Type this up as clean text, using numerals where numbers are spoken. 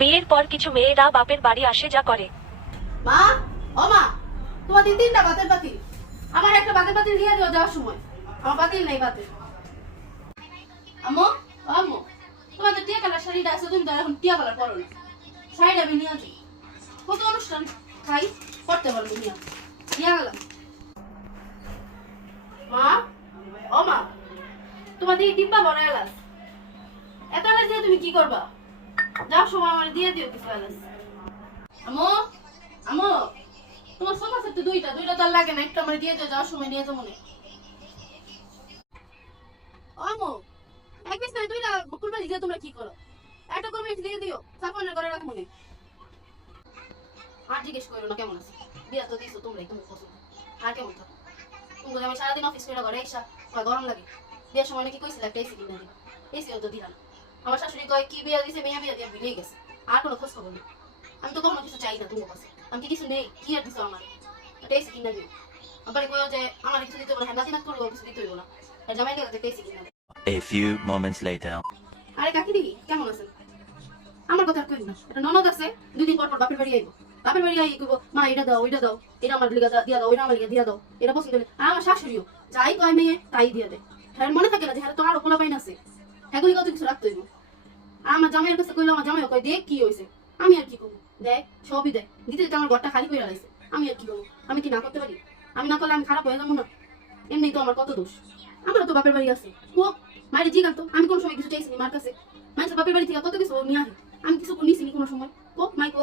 বিয়ের পর কিছু মেয়েরা বাপের বাড়ি আসে যা করে। মা, ও মা, তোমার তিনটা বাতের পাতিল, আমার একটা বাতের পাতিল দিয়ে দিও যাওয়ার সময়। আমার পাতিল নেই বাতের। আম্মু, ও আম্মু, তোমার তো টিয়া কালার শাড়িটা আছে, তুমি তো এখন টিয়া কালার পরো না। শাড়িটা আমি নিয়ে যাই, কত অনুষ্ঠান খাই করতে পারবো নিয়ে নিয়ে গেলাম। মা, ও মা, তোমার দিকে ডিব্বা বড় এলাচ, এত এলাচ দিয়ে তুমি কি করবা? যাও সময় আমার দিয়ে দিও কিছু এলাচ। আম্মু, আম্মু, তোমার সোফা সেট তো দুইটা তো আর লাগে না, একটু আমার দিয়ে দিও, যাওয়ার সময় নিয়ে যাবো মনে। আম্মু, এক পিস করে দুইটা কুরবানি দিয়ে তোমরা কি করো? একটা কুরবানি দিয়ে দিও, সাফনের করে রাখো মনে। আর জিজ্ঞেস করো না কেমন আছে, বিয়া তো দিছো তোমরাই, তুমি পছন্দ। আর কেমন থাকো তুমি? আমি সারাদিন অফিস করে ঘরে এসা গরম লাগে, বিয়ের সময় নাকি কইছিল একটা এসি কিনে দিবা, এসিও তো দিলাম। আমার শাশুড়ি কয় কি বিয়া দিছে, মেয়া বিয়া দিয়ে বিয়ে গেছে, আর কোনো খোঁজ খবর নেই। আমি তো কখনো কিছু চাই না তোমার কাছে, আমি কি কিছু নেই, কি আর দিছো আমার একটা এসি কিনে দিও। আবার কয় যে আমার কিছু দিতে হবে না, হ্যান্ডা সিনা করবো, কিছু দিতে হইব না, আর জামাই দিয়ে একটা এসি কিনে দিও। A few moments later. আরে কাকি দিদি কেমন আছেন? আমার কথা আর কই না, এটা ননদ আছে, 2 দিন পর পর বাপের বাড়ি আইবো, বাপের বাড়ি আই কইবো মা এটা দাও ওইটা দাও, এটা আমার লিগা দিয়া দাও, ওইটা আমার লিগা দিয়া দাও, এটা পছন্দ হলে। আর আমার শাশুড়িও যাই কয় মেয়ে তাই দিয়ে দেয়। হ্যাঁ মনে থাকে না যে হ্যাঁ তোমার পোলা পাইন আছে, হ্যাঁ কত কিছু রাখতে হইব। আর আমার জামাইয়ের কাছে কইলো, আমার জামাইও কয় দেখ কি হইছে, আমি আর কি করবো, দেখ সবই দেয়, দিতে দিতে আমার ঘরটা খালি করে লাইছে, আমি আর কি করবো, আমি কি না করতে পারি? আমি না করলে আমি খারাপ হয়ে যাবো না? এমনি তো আমার কত দোষ, আমারও তো বাপের বাড়ি আছে। ও মায়ের জিগান তো, আমি কোনো সময় কিছু চাইছি মার কাছে? মায়ের বাপের বাড়ি থেকে কত কিছু নিয়ে আসে, আমি কিছু নিছি কোনো সময়? ও মাই কো